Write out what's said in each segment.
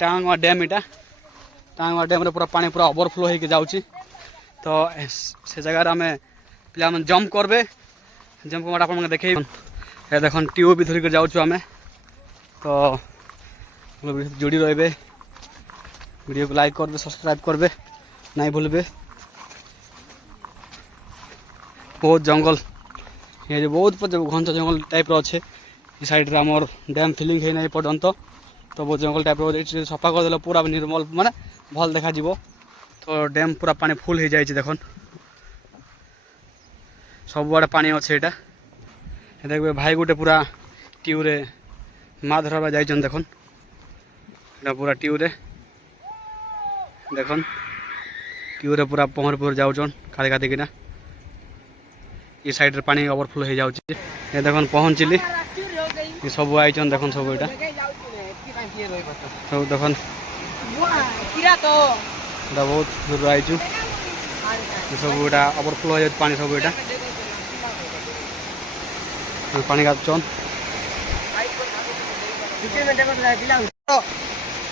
टांगवा dam इटा टांगवा dam रे पूरा पानी पूरा ओवरफ्लो होके जाउची तो से जगह आम पिला जंप करबे जंप कर आप देखे ये देखन ट्यूब भी धरिक जाऊँ आम तो जोड़ी रे वीडियो को लाइक करबे सब्सक्राइब करबे नहीं भूलबे। बहुत जंगल ये जो बहुत घंटा जंगल टाइप अच्छे साइड रे आमर डैम फिलिंग है नहीं पर्यंत तो बहुत जंगल टाइप सफा करदे पूरा निर्मल माने भल देखा जीवो तो डैम पूरा पानी फुल हो जाए देखन सब आड़े पानी अच्छे यहाँ देखिए भाई गोटे पूरा ट्यूब रे माछ धरवा जाइछन देखन पूरा ट्यूब रे देखन ट्यूब रे पूरा पहर जाऊन खाली खाती किना ये साइड रे पानी ओवरफ्लो हो जाउची ये देखन पहुँचली ये सब आइछन देखन सब एटा सब देखन बहुत दूर आइछु ये सब एटा ओवरफ्लो हो पानी सब एटा पानी गाचन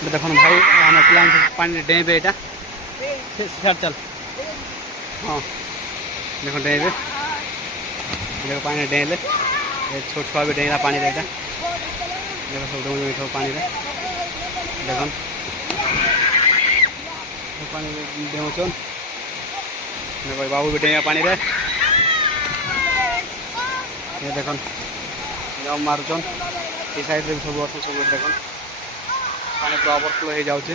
देखन भाई आम पिला पानी डेबे एटा चल हाँ देखो डेबे देखो पानी डेले छोट छुआ भी डेला पानी रे देखो सब पानी रे देखन पानी डेउछन देखो बाबू भी डेया पानी रे ये देखन जाओ मारुचन ये साइड रे सब अच्छे सब देखन पानी पूरा ओवरफ्लो हो जाउछे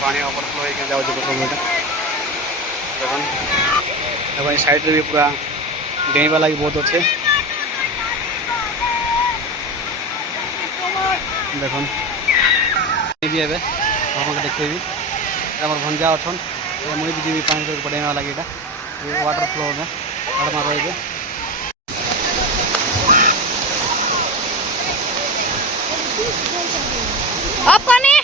पानी ओवरफ्लो हो जाउछे सब देखन देखो साइड रे भी पूरा डेइबा लगी बहुत अच्छे देखन भी एबे हमके देखेबी हमर भंजा अछन मुई भी जीवी पानी तो पड़ेगा लगे ये वाटर फ्लो में हड़मा रही पानी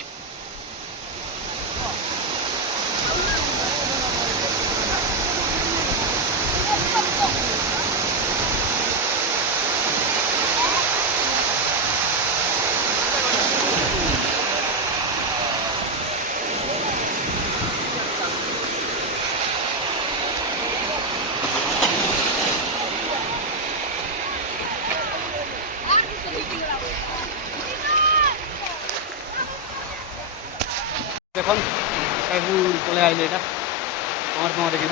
देखन पलि आइले यहाँ पहर पहर कि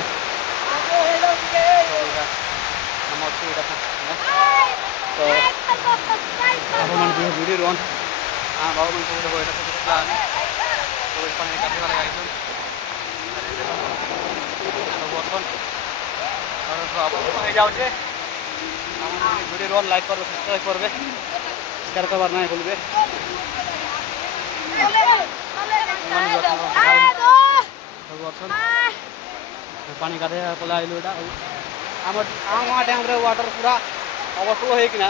तो आप वीडियो रन हाँ बाबू मन सब सब पानी गाधे वाला आइसन सब जाऊे वीडियो रन लाइक कर सब्सक्राइब करबे शेयर करवार नहीं भूलबे पानी गाधे पला आइलु यहाँ आम डैम रे वाटर पूरा ओवरफ्लो होना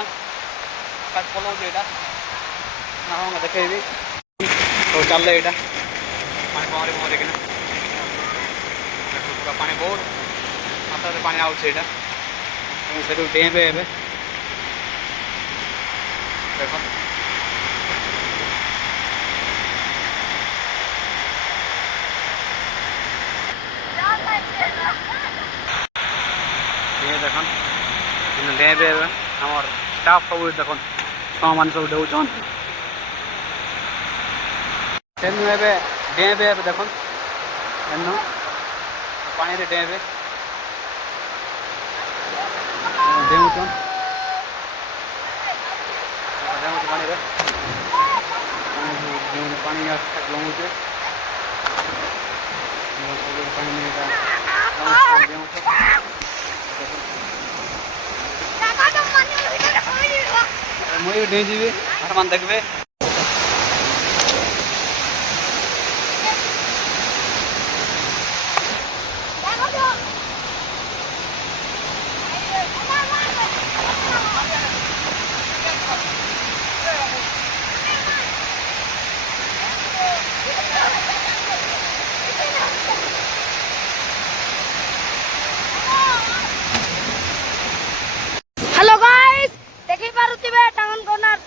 पलाऊँ यहाँ देखेबी तो चल यहाँ पानी पहरी पहर कि पूरा पानी बहुत मात्रा पानी आउे से डेबे एबे देख ये देखन डेबे आमर स्टाफ सब देखन सामान सब दौन एबे डेबे एबे देखन एन पानी रे डेबे डेउछन पानी रे पानी लंगुचे मुझे डेई जी मान देखबे हेलो गाइस देखि पारुथिबे टाउन कॉर्नर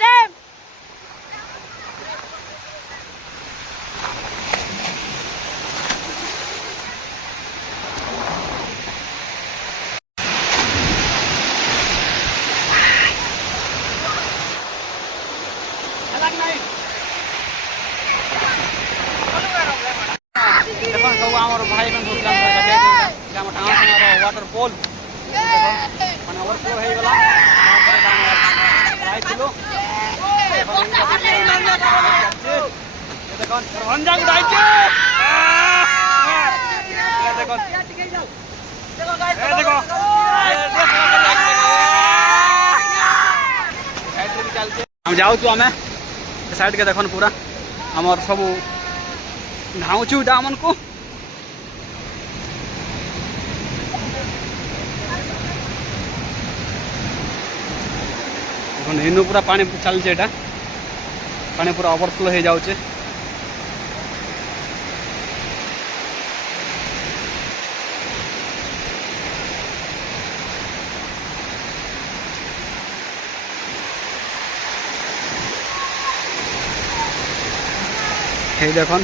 पोल माने ओवरफ्लो हो गला आइथिलो देखो रंजा गुडाइचे देखो देखो हम जाऊ तू आमे साइड के देखन पूरा हमर सब धाउचू डामन को इनू पूरा पानी चलছে এটা पानी पूरा ओवरफ्लो हो जाउছে हे देखन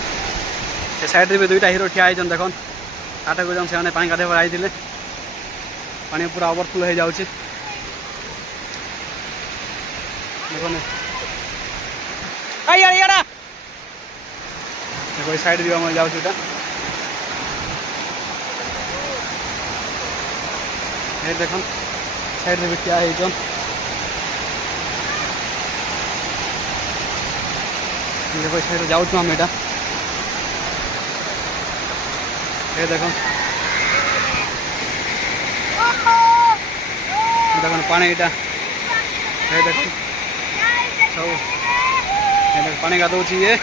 ए साइड रे दुईटा हीरो ठिया आइछन देखन काटे को जन से पानी गाधे पर आइथिले पानी पूरा ओवरफ्लो हो जाउছে देखो ने आई यार यार देखो साइड भी हम जाउ छुटा हे देखन साइड रे क्या है जन देखो साइड जाउ छु हम एटा हे देखन देखन पानी एटा हे देखन सब पानी का दो चाहिए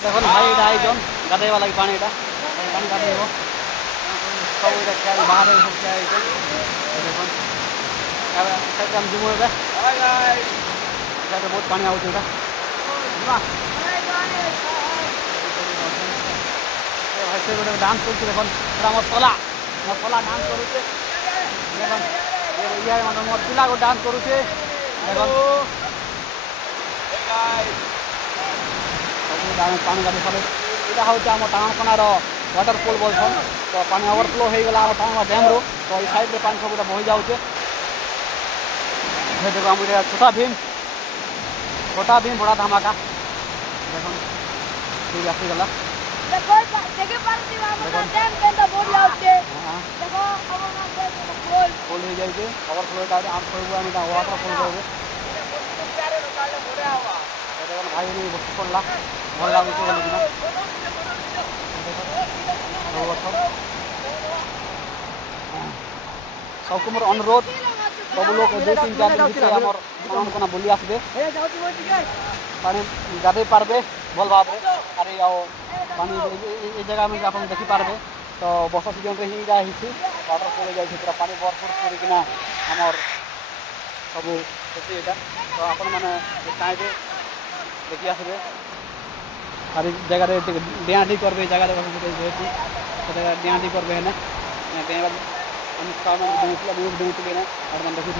देखो भाई आईजन गाधे वाला पानी पानी गाधे सब क्या बाहर सब क्या देखो हम जिमो बहुत पानी आउट भाई से गोटे डांस कर देखो पूरा मसला मसला डांस करुचे देखो ये मोर पिला को डांस करुचे देखो पानी गाड़ी सब यहाँ हूँ आम टाणकनार वाटरफॉल बोलसन तो पानी ओवरफ्लो हो गला टाणा डैम रो तो ये साइड में पानी सब बही जाऊे देखो आम छोटा भीम बड़ा धमाका देखो ठीक आसीगला फुल हो जाए ओवरफ्लो आम सब वाटरफॉल कहे भाई नहीं बस पड़ला भल लगुच सबको मोर अनुरोध सब लोग 2-3-4 दिन भीतर आमर टाणकना बुली आसबे पानी गाधे पारबे भल भाव अरे आओ पानी ये जगह में आप देखी पारबे तो वर्षा सीजन रे ही जाइसी वाटरफॉल जाइए पूरा पानी भरपूर करकिना आमर सब खुशी यहाँ तो आपण मैंने चाहे देखी आसबे और जगह डियाटी करेंगे जगह जेहतु डियाटी करेंगे ना डेउले और मैं देखी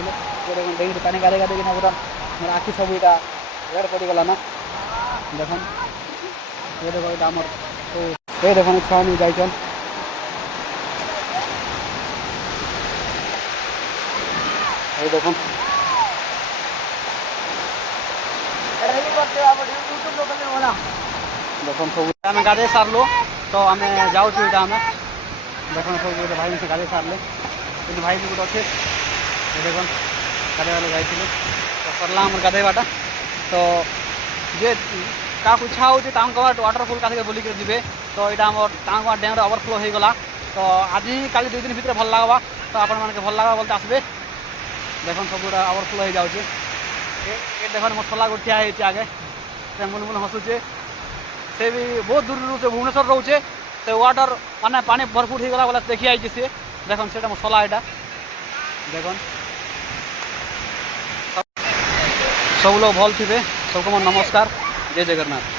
डेंगी पानी गाधे गाधे पूरा मोर आखि सब यहाँ रेड पड़गला ना देख ये देखो ये आमर ये देखो छुआ नहीं जाइछन ये देखो देखो सब आम गाधे सारलु तो आम जाऊँ आम देख सब भाई से गाधे सारे कि भाई भी गोटे अच्छे देख गाधे वाले जाइए तो सरला आम गाधेवाटा तो जे क्या इच्छा हो वाटरफॉल का बुलिक जी तो यहाँ आम डैम ओवरफ्लो हो गला तो आज काली 2 दिन भीतर भल लगवा तो आपण मानके भल लगवा बोलते आसबे देख सब गुड़ा ओवरफ्लो हो जाऊे ये देख मसला गोटे ठिया है आगे से मुलमुल हसुचे से भी बहुत दूर से भुवनेश्वर रोचे से वाटर माने पानी भरपूर हो गला बोला देखी आई सी देख से मसला यहाँ देख सब लोग भल थे सबको मोर नमस्कार जय जगन्नाथ।